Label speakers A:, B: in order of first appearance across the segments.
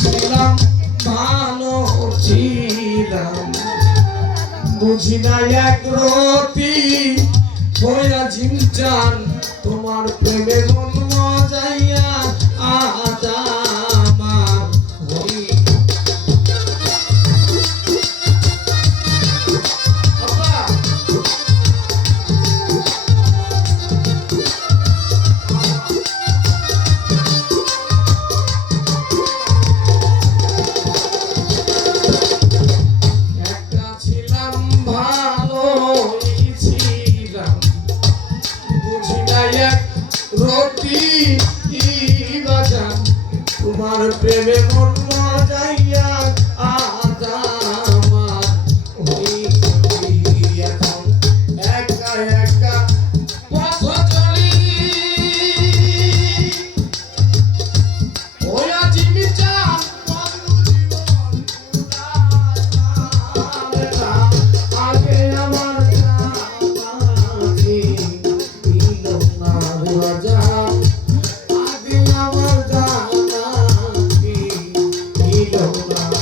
A: ছিলাম মা ছিলাম বুঝি না এক রতি হইয়া ঝিমচান তোমার প্রেমে মন যাইয়া ような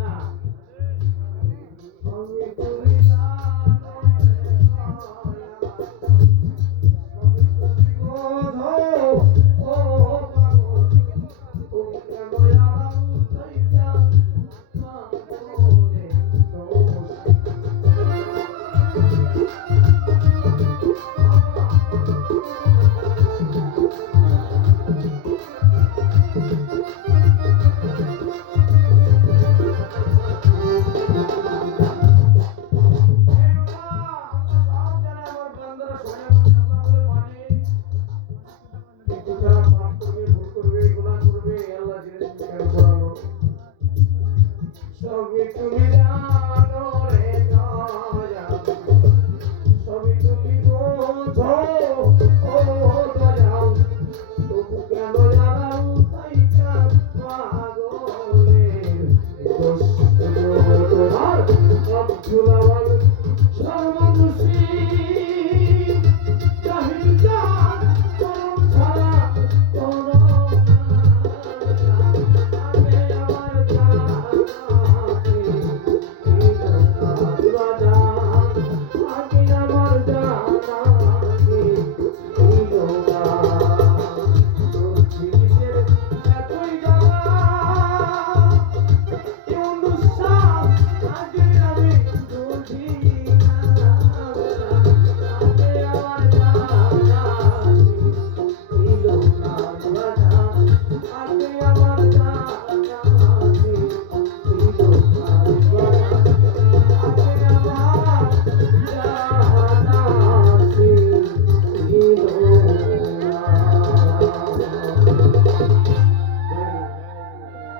A: Amém. সঙ্গে তুমি
B: জানো রে